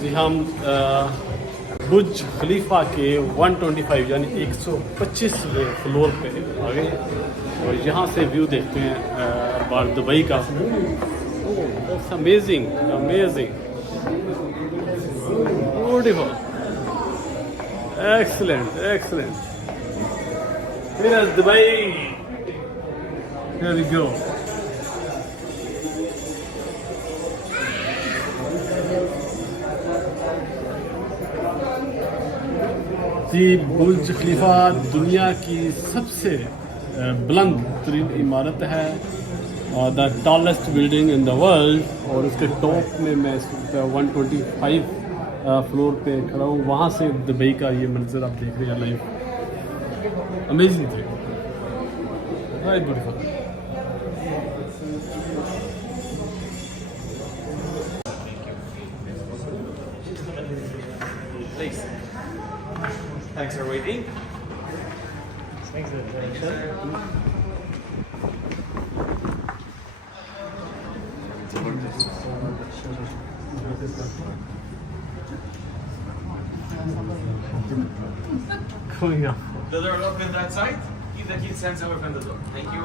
जी हम बुर्ज खलीफा के 125 यानी 125वें फ्लोर पे आ गए और यहाँ से व्यू देखते हैं बाहर दुबई का। Amazing amazing beautiful excellent excellent. Here is Dubai. Here we go. जी बुर्ज खलीफा दुनिया की सबसे बुलंद तरीन इमारत है, the tallest building in the world. और उसके टॉप में मैं 125 फ्लोर पे खड़ा हूँ। वहाँ से दुबई का ये मंजर आप देख रहे हैं लाइव। अमेजिंग थे, right beautiful. Please. Thanks for waiting. Thanks for Going up. The door open that side. Keep the kids hands away from the door. Thank you.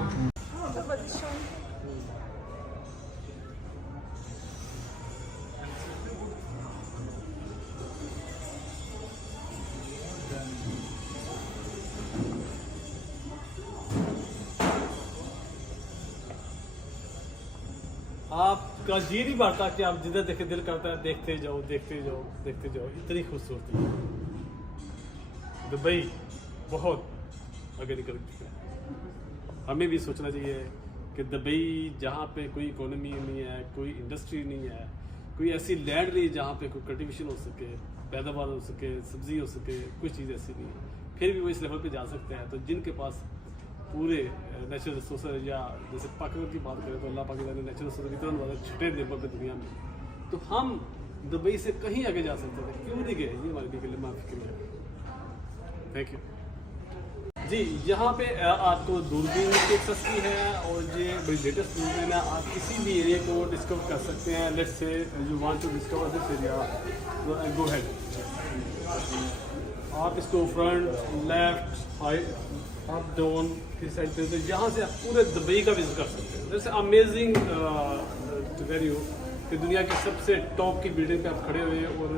आपका जी नहीं बढ़ता कि आप जिधर देखे दिल करता है देखते जाओ देखते जाओ देखते जाओ। इतनी खूबसूरती है दुबई, बहुत आगे निकल चुका है। हमें भी सोचना चाहिए कि दुबई जहाँ पे कोई इकोनॉमी नहीं है, कोई इंडस्ट्री नहीं है, कोई ऐसी लैंड नहीं है जहाँ पे कोई कल्टीवेशन हो सके, पैदावार हो सके, सब्जी हो सके, कुछ चीज़ ऐसी नहीं है। फिर भी वो इस लेवल पे जा सकते हैं। तो जिनके पास पूरे नेचुरल रिसोर्स, या जैसे पाकिस्तान की बात करें तो अल्लाह पाकिस्तान ने नेचुरल रिसोर्स इतना ज़्यादा छुटे लेवल पे दुनिया में, तो हम दुबई से कहीं आगे जा सकते थे। क्यों नहीं गए, ये हमारे लिए फिक्र है। थैंक यू जी। यहाँ पे आपको दूरबीन देख सकती है और ये बड़ी लेटेस्ट दूरबीन है। आप किसी भी एरिया को डिस्कवर कर सकते हैं। Let's say you want to discover this area, go ahead. आप इसको front, left, right, up, down किस साइड पे, तो यहाँ से आप पूरे दुबई का विजिट कर सकते हैं। जैसे अमेजिंग टू टेल यू कि दुनिया की सबसे टॉप की बिल्डिंग पे आप खड़े हुए हैं और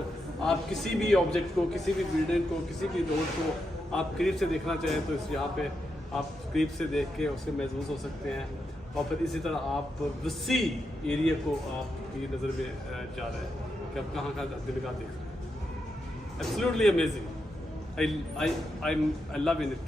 आप किसी भी ऑब्जेक्ट को, किसी भी बिल्डिंग को, किसी भी रोड को आप करीब से देखना चाहें तो इस यहाँ पे आप करीब से देख के उसे महसूस हो सकते हैं। और फिर इसी तरह आप वसी एरिया को आपकी नज़र में जा रहे हैं कि आप कहाँ का दिल का देख सकते हैं। Absolutely amazing. I love in it.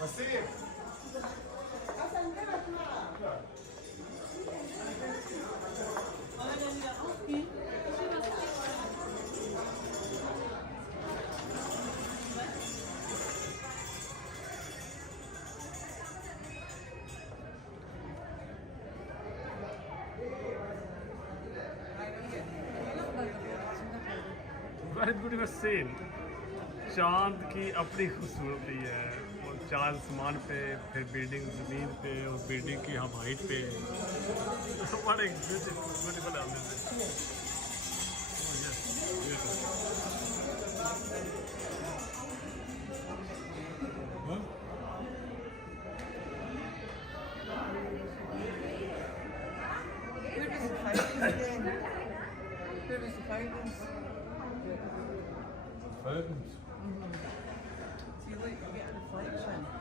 Basit. Very beautiful scene. चांद की अपनी खूबसूरती है, और चांद आसमान पे, फिर बिल्डिंग ज़मीन पे, और बिल्डिंग की हम हाइट पे। बड़े ब्यूटीफुल है। See, look, you get reflection.